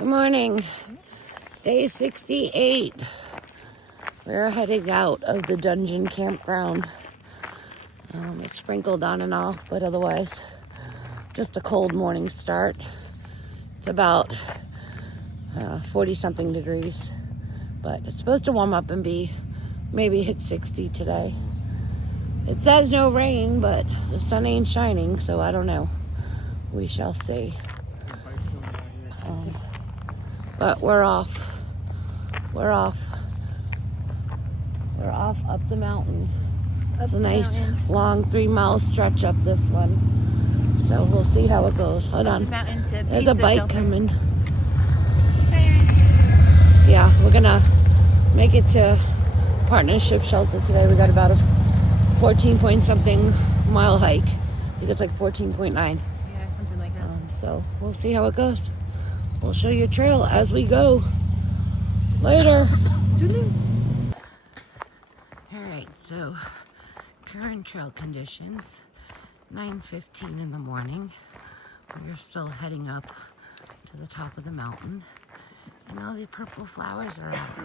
Good morning. Day 68. We're heading out of the dungeon campground. It's sprinkled on and off, but otherwise just a cold morning start. It's about 40-something degrees, but it's supposed to warm up and be maybe hit 60 today. It says no rain, but the sun ain't shining, so I don't know. We shall see. But we're off. We're off up the mountain. It's a nice long 3-mile stretch up this one. So we'll see how it goes. Hold on. There's a bike coming. Yeah, we're gonna make it to Partnership Shelter today. We got about a 14-point-something mile hike. I think it's like 14.9. Yeah, something like that. So we'll see how it goes. We'll show you a trail as we go. Later. Alright, so current trail conditions, 9:15 in the morning. We're still heading up to the top of the mountain. And all the purple flowers are out.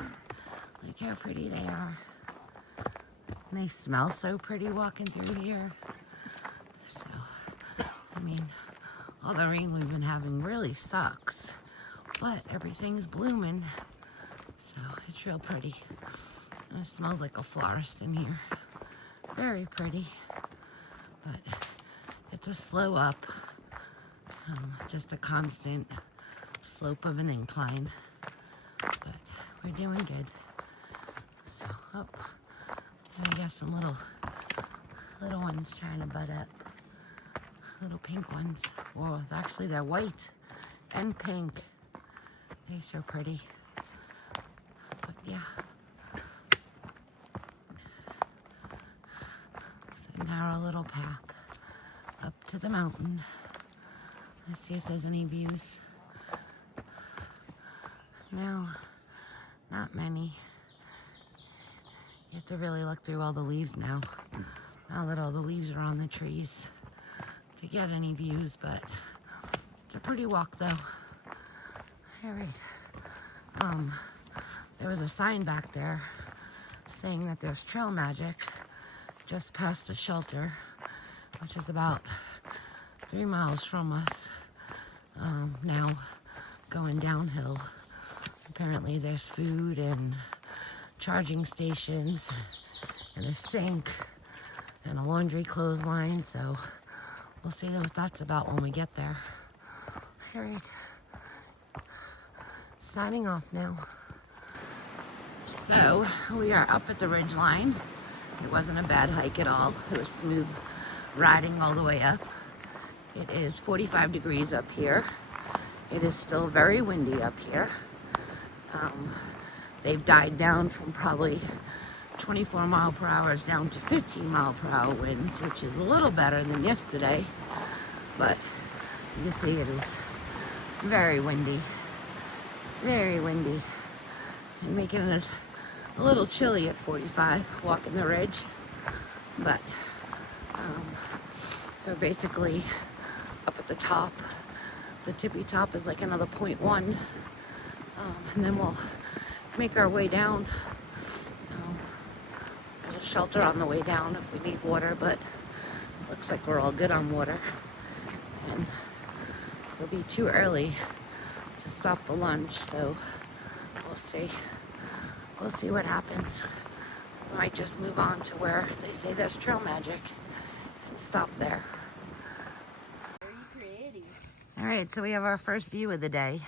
Look how pretty they are. And they smell so pretty walking through here. So, I mean, all the rain we've been having really sucks. But everything's blooming. So it's real pretty. And it smells like a florist in here. Very pretty. But it's a slow up. Just a constant slope of an incline. But we're doing good. So, I got some little ones trying to bud up. Little pink ones. Well, actually they're white and pink. They're so pretty. But yeah. It's a narrow little path up to the mountain. Let's see if there's any views. No, not many. You have to really look through all the leaves now. Now that all the leaves are on the trees to get any views, but it's a pretty walk though. All right. There was a sign back there saying that there's trail magic just past the shelter, which is about 3 miles from us. Now going downhill. Apparently there's food and charging stations and a sink and a laundry clothesline, so we'll see what that's about when we get there. All right. Signing off now. So we are up at the ridge line. It wasn't a bad hike at all. It was smooth riding all the way up. It is 45 degrees up here. It is still very windy up here. They've died down from probably 24 mile per hour down to 15 mile per hour winds, which is a little better than yesterday. But you can see it is very windy. Very windy. And making it a little chilly at 45, walking the ridge. But we're basically up at the top. The tippy top is like another 0.1. And then we'll make our way down. There's a shelter on the way down if we need water, but it looks like we're all good on water. And it'll be too early to stop for lunch, so we'll see. We'll see what happens. We might just move on to where they say there's trail magic and stop there. Very creative. All right, so we have our first view of the day.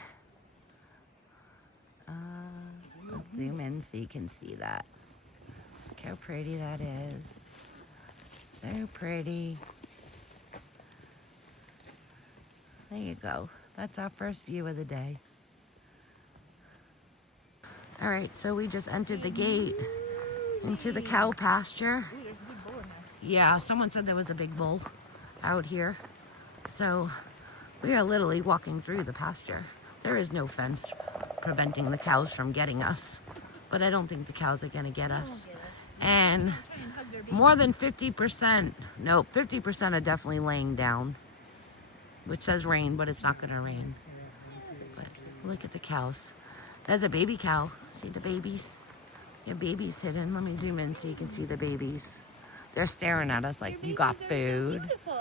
Let's zoom in so you can see that. Look how pretty that is. So pretty. There you go. That's our first view of the day. All right, so we just entered the gate into the cow pasture. There's a big bull in there. Yeah, someone said there was a big bull out here. So we are literally walking through the pasture. There is no fence preventing the cows from getting us, but I don't think the cows are gonna get us. And more than 50%, no, 50% are definitely laying down, which says rain, but it's not gonna rain. But Look at the cows. There's a baby cow. See the babies? Your babies hidden. Let me zoom in so you can see the babies. They're staring at us like, you got food. So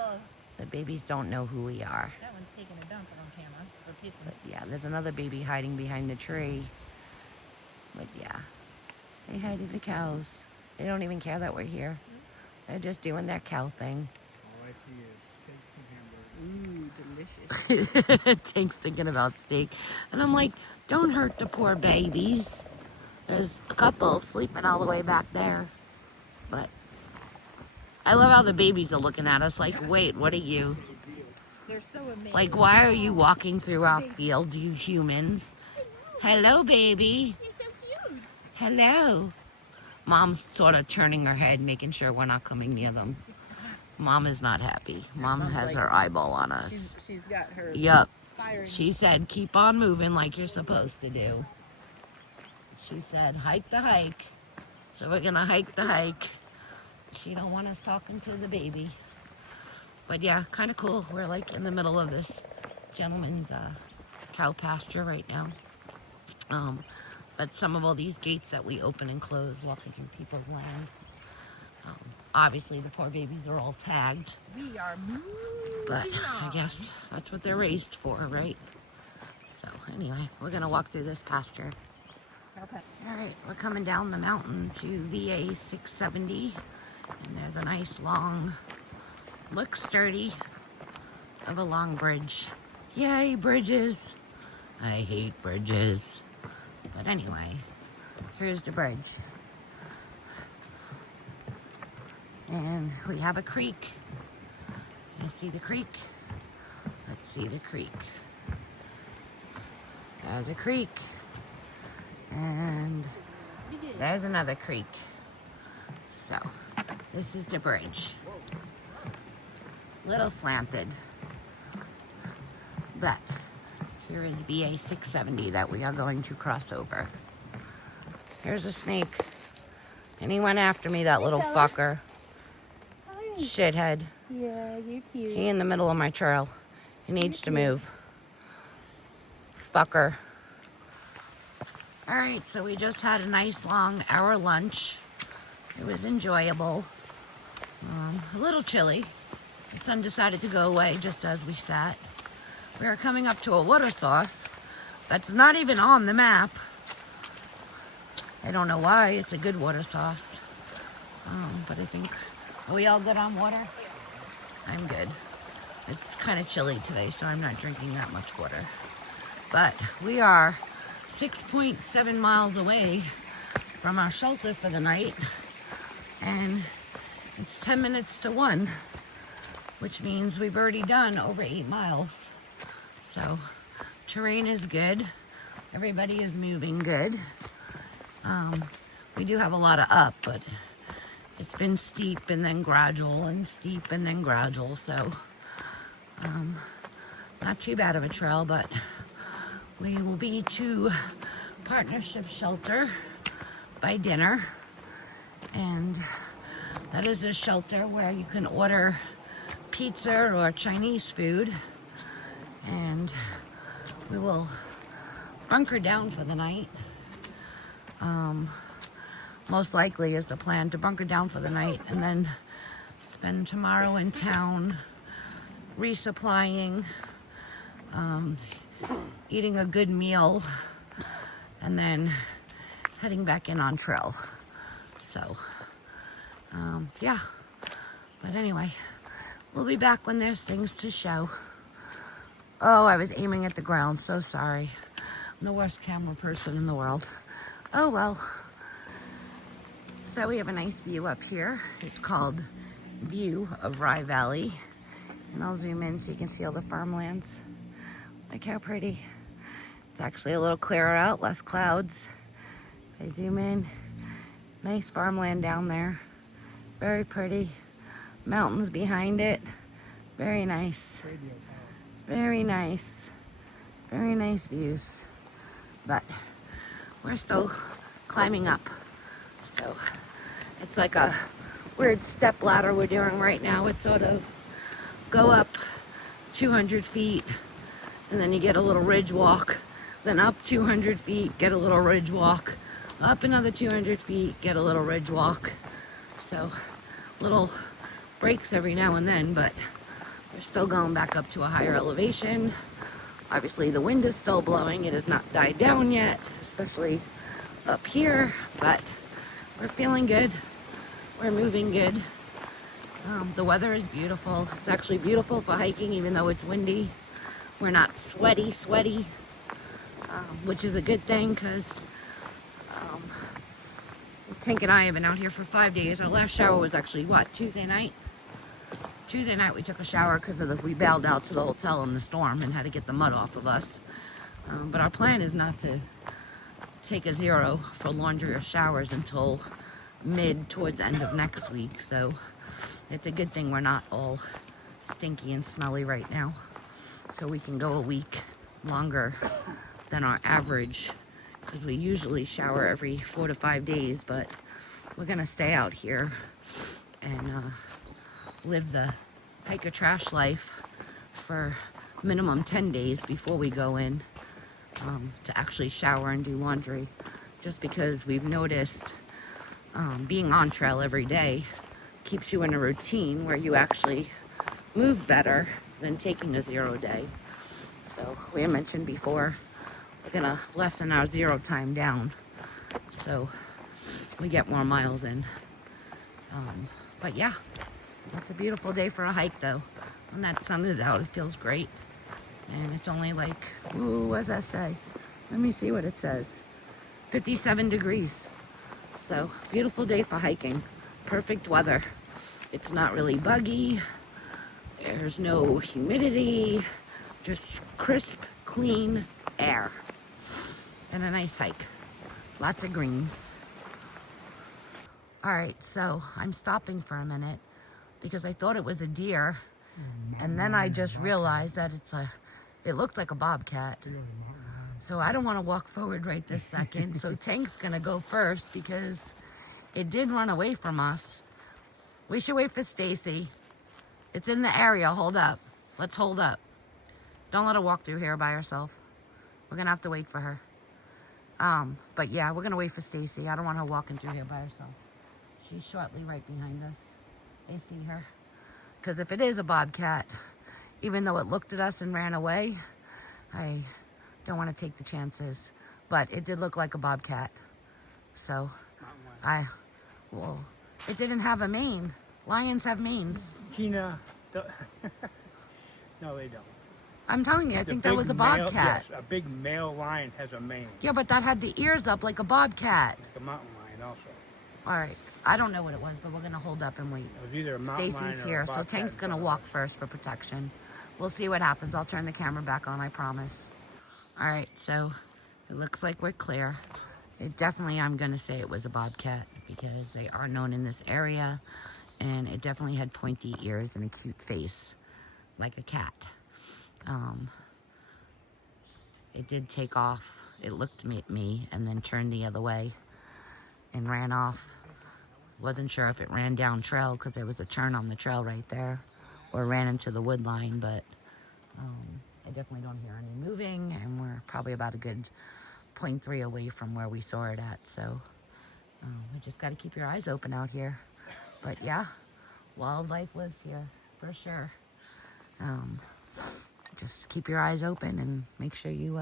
the babies don't know who we are. that one's taking a dump on camera. Or pissing. But yeah, there's another baby hiding behind the tree. But yeah, say hi to the cows. They don't even care that we're here. They're just doing their cow thing. All I see is steak and hamburger. Ooh, delicious. Tank's thinking about steak. And I'm like, don't hurt the poor babies. There's a couple sleeping all the way back there. But I love how the babies are looking at us like, wait, what are you? They're so amazing. Like, why are you walking through our field, you humans? Hello, baby. You're so cute. Hello. Mom's sort of turning her head, making sure we're not coming near them. Mom is not happy. Mom Mom's has like- her eyeball on us. She's got her Yup. firing. She said, keep on moving like you're supposed to do. She said, hike the hike. So we're gonna hike the hike. She don't want us talking to the baby. But yeah, kind of cool. We're like in the middle of this gentleman's cow pasture right now. But some of all these gates that we open and close, walking through people's land. Obviously, the poor babies are all tagged. We are moving But I on. guess that's what they're raised for, right? So anyway, we're gonna walk through this pasture. Okay. All right, we're coming down the mountain to VA 670, and there's a nice long, looks sturdy, of a long bridge. Yay, bridges! I hate bridges. But anyway, here's the bridge. And we have a creek. You see the creek? Let's see the creek. There's a creek. And there's another creek. So, this is the bridge. Little slanted. But, here is VA 670 that we are going to cross over. Here's a snake. And he went after me, that little fucker. Hi. Shithead. Yeah, you're cute. He in the middle of my trail. He needs to move. Fucker. Alright, so we just had a nice long hour lunch. It was enjoyable. A little chilly. The sun decided to go away just as we sat. We are coming up to a water source that's not even on the map. I don't know why. It's a good water source. But I think, are we all good on water? I'm good. It's kind of chilly today, so I'm not drinking that much water. But we are 6.7 miles away from our shelter for the night, and it's 10 minutes to 1, which means we've already done over 8 miles. So terrain is good. Everybody is moving good. We do have a lot of up, but it's been steep and then gradual and steep and then gradual, so not too bad of a trail. But we will be to Partnership Shelter by dinner, and that is a shelter where you can order pizza or Chinese food, and we will bunker down for the night. Most likely is the plan to bunker down for the night and then spend tomorrow in town resupplying, eating a good meal, and then heading back in on trail. So, yeah. But anyway, we'll be back when there's things to show. Oh, I was aiming at the ground. So sorry. I'm the worst camera person in the world. Oh, well. So we have a nice view up here. It's called View of Rye Valley. And I'll zoom in so you can see all the farmlands. Look how pretty. It's actually a little clearer out, less clouds. If I zoom in, nice farmland down there. Very pretty. Mountains behind it. Very nice. Very nice. Very nice views. But we're still climbing up. So it's like a weird step ladder we're doing right now. It's sort of go up 200 feet and then you get a little ridge walk then up 200 feet, get a little ridge walk, up another 200 feet, get a little ridge walk. So little breaks every now and then, but we're still going back up to a higher elevation. Obviously the wind is still blowing. It has not died down yet, especially up here, but we're feeling good. We're moving good. The weather is beautiful. It's actually beautiful for hiking, even though it's windy. We're not sweaty, which is a good thing, because Tank and I have been out here for 5 days. Our last shower was actually, what, Tuesday night? Tuesday night we took a shower because we bailed out to the hotel in the storm and had to get the mud off of us. But our plan is not to take a zero for laundry or showers until towards the end of next week. So it's a good thing we're not all stinky and smelly right now. So we can go a week longer than our average, because we usually shower every 4 to 5 days, but we're gonna stay out here and live the hiker trash life for minimum 10 days before we go in to actually shower and do laundry, just because we've noticed being on trail every day keeps you in a routine where you actually move better than taking a 0 day. So we had mentioned before, we're gonna lessen our 0 time down so we get more miles in. But yeah, it's a beautiful day for a hike though. When that sun is out, it feels great. And it's only like, ooh, what does that say? Let me see what it says. 57 degrees. So beautiful day for hiking. Perfect weather. It's not really buggy. There's no humidity. Just crisp, clean air. And a nice hike. Lots of greens. All right, so I'm stopping for a minute because I thought it was a deer, and then I just realized that it looked like a bobcat. So I don't want to walk forward right this second. So Tank's gonna go first because it did run away from us. We should wait for Stacy. It's in the area. Hold up. Let's hold up. Don't let her walk through here by herself. We're gonna have to wait for her. But yeah, we're gonna wait for Stacy. I don't want her walking through here by herself. She's shortly right behind us. I see her. Because if it is a bobcat, even though it looked at us and ran away, I don't want to take the chances. But it did look like a bobcat. So, well, it didn't have a mane. Lions have manes. Gina, no, they don't. I'm telling you, I think that was a bobcat. Yes, a big male lion has a mane. Yeah, but that had the ears up like a bobcat. Like a mountain lion also. All right. I don't know what it was, but we're going to hold up and wait. It was either a mountain lion Stacy's or here, a so bobcat Tank's going to walk first for protection. We'll see what happens. I'll turn the camera back on, I promise. All right, so it looks like we're clear. I'm going to say it was a bobcat because they are known in this area, and it definitely had pointy ears and a cute face, like a cat. It did take off. It looked at me and then turned the other way and ran off. Wasn't sure if it ran down trail because there was a turn on the trail right there, or ran into the wood line, but I definitely don't hear any moving, and we're probably about a good 0.3 away from where we saw it at, so we just got to keep your eyes open out here. But yeah, wildlife lives here for sure. Just keep your eyes open and make sure you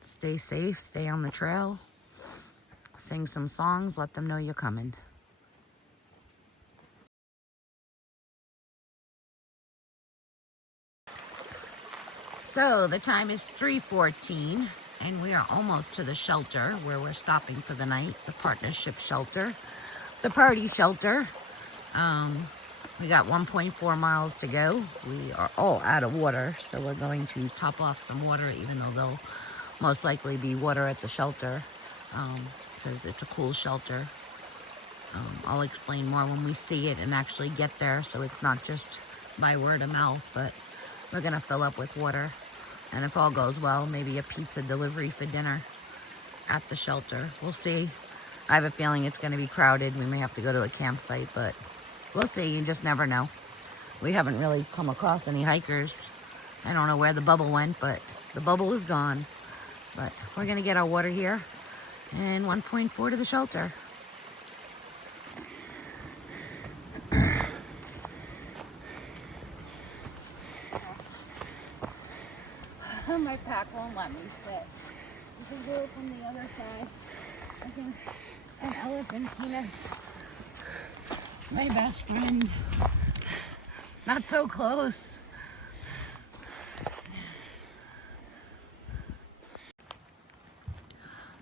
stay safe, stay on the trail, sing some songs, let them know you're coming. So the time is 3:14 and we are almost to the shelter where we're stopping for the night, the partnership shelter, the party shelter. We got 1.4 miles to go. We are all out of water, so we're going to top off some water, even though there'll most likely be water at the shelter, because it's a cool shelter. I'll explain more when we see it and actually get there, so it's not just by word of mouth, but we're gonna fill up with water. And if all goes well, maybe a pizza delivery for dinner at the shelter. We'll see. I have a feeling it's gonna be crowded. We may have to go to a campsite, but we'll see. You just never know. We haven't really come across any hikers. I don't know where the bubble went, but The bubble is gone. But we're gonna get our water here and 1.4 to the shelter. My pack won't let me sit. You can go from the other side. I think An elephant penis. My best friend. Not so close.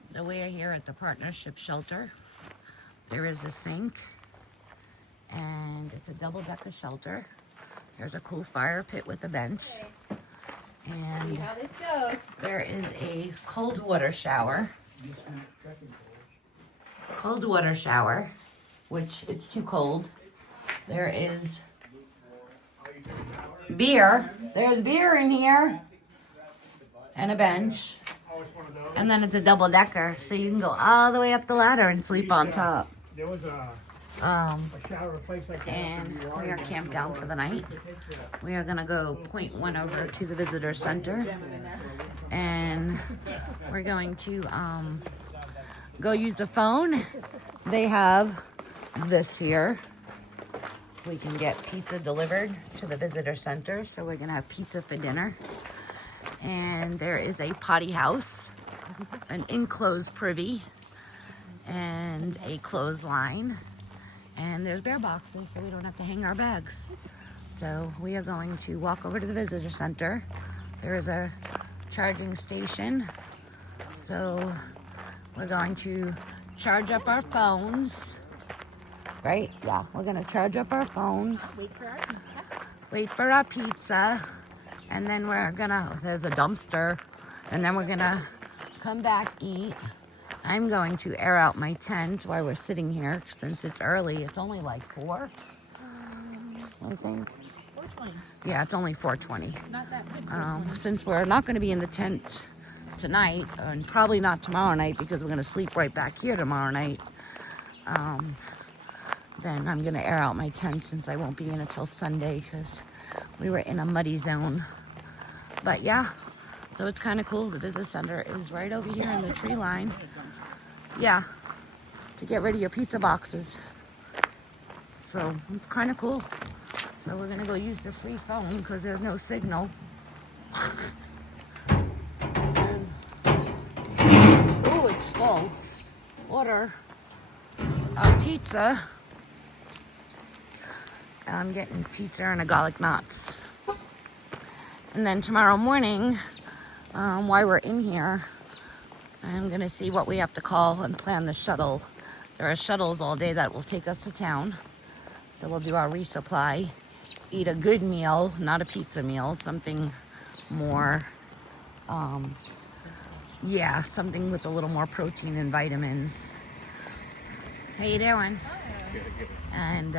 So we are here at the partnership shelter. There is a sink and it's a double-decker shelter. There's a cool fire pit with a bench. see And how this goes. there is a cold water shower. Cold water shower, which it's too cold. There is beer. There's beer in here. And a bench. And then it's a double decker, so you can go all the way up the ladder and sleep on top. There was a shower place like that. And we are camped down for the night. We are gonna go 0.1 over to the visitor center. And we're going to go use the phone. They have this here. We can get pizza delivered to the visitor center. So we're gonna have pizza for dinner. And there is a potty house, an enclosed privy, and a clothesline. And there's bear boxes, so we don't have to hang our bags. So we are going to walk over to the visitor center. There is a charging station. So we're going to charge up our phones. Right? Yeah, we're gonna charge up our phones. Wait for our pizza. Wait for our pizza. And then we're gonna, there's a dumpster. And then we're gonna come back, eat. I'm going to air out my tent while we're sitting here since it's early. It's only like 4, I think. 4:20. Yeah, it's only 4:20. Not that much. Since we're not going to be in the tent tonight, and probably not tomorrow night because we're going to sleep right back here tomorrow night, then I'm going to air out my tent since I won't be in until Sunday because we were in a muddy zone. But yeah, so it's kind of cool. The business center is right over here in the tree line. Yeah, to get rid of your pizza boxes. So it's kind of cool. So we're gonna go use the free phone because there's no signal. Oh, it's full. Order a pizza. I'm getting pizza and a garlic knots. And then tomorrow morning, while we're in here, I'm gonna see what we have to call and plan the shuttle. There are shuttles all day that will take us to town. So we'll do our resupply, eat a good meal, not a pizza meal, something more, yeah, something with a little more protein and vitamins. How you doing? And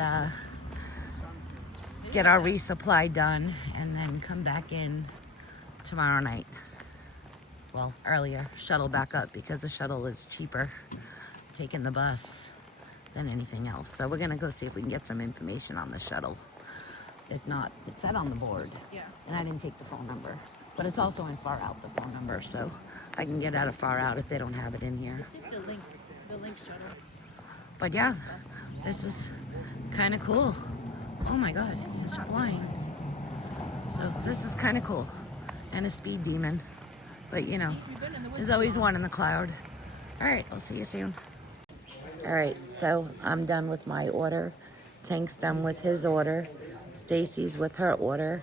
get our resupply done and then come back in tomorrow night. Well, earlier, shuttle back up because the shuttle is cheaper taking the bus than anything else. So we're gonna go see if we can get some information on the shuttle. If not, it said on the board. Yeah. And I didn't take the phone number. But it's also in Far Out, the phone number, so I can get out of Far Out if they don't have it in here. It's just the link shuttle. But yeah, this is kind of cool. Oh my God, it's flying. So this is kind of cool. And a speed demon. But you know, there's always one in the cloud. All right, I'll see you soon. All right, so I'm done with my order. Tank's done with his order. Stacy's with her order.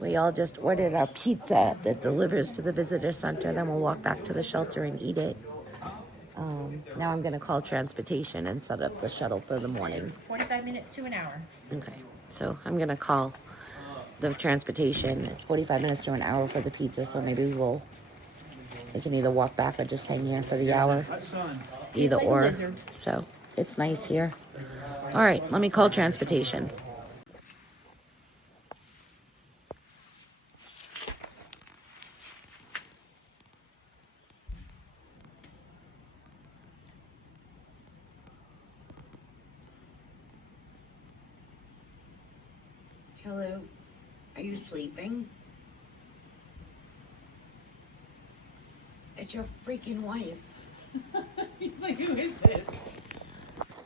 We all just ordered our pizza that delivers to the visitor center. Then we'll walk back to the shelter and eat it. Now I'm gonna call transportation and set up the shuttle for the morning. 45 minutes to an hour. Okay, so I'm gonna call the transportation. It's 45 minutes to an hour for the pizza, so maybe we can either walk back or just hang here for the hour. Either like a or. lizard. So it's nice here. All right, let me call transportation. Hello, are you sleeping? It's your freaking wife. He's like, who is this?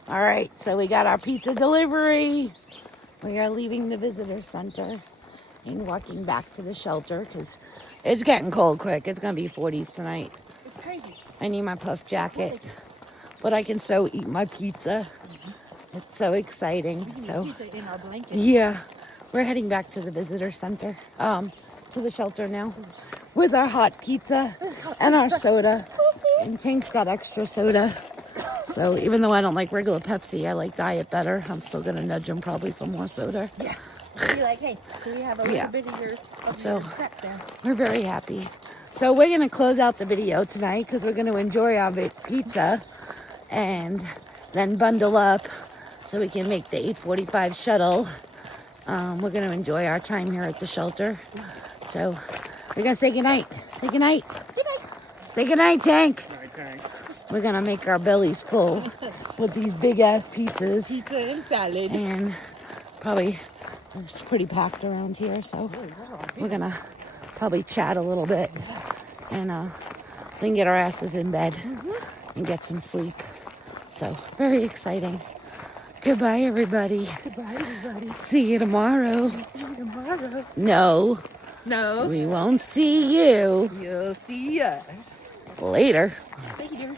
All right, so we got our pizza delivery. We are leaving the visitor center and walking back to the shelter because it's getting cold quick. It's going to be 40s tonight. It's crazy. I need my puff jacket, but I can so eat my pizza. It's so exciting. So Pizza in our blanket. yeah, we're heading back to the visitor center, to the shelter now with our hot pizza and our soda. And Tank's got extra soda. So even though I don't like regular Pepsi, I like diet better. I'm still going to nudge him probably for more soda. Yeah. Be like, hey, do we have a little bit of your crap there? We're very happy. So we're going to close out the video tonight because we're going to enjoy our pizza and then bundle up so we can make the 8:45 shuttle. We're going to enjoy our time here at the shelter. So we're going to say goodnight. Say goodnight. Say goodnight, Tank. Okay. We're going to make our bellies full with these big-ass pizzas. Pizza and salad. And probably it's pretty packed around here, so we're going to probably chat a little bit and then get our asses in bed and get some sleep. So, very exciting. Goodbye, everybody. Goodbye, everybody. See you tomorrow. See you tomorrow. No, No. we won't see you. You'll see us. Later. Thank you, dear.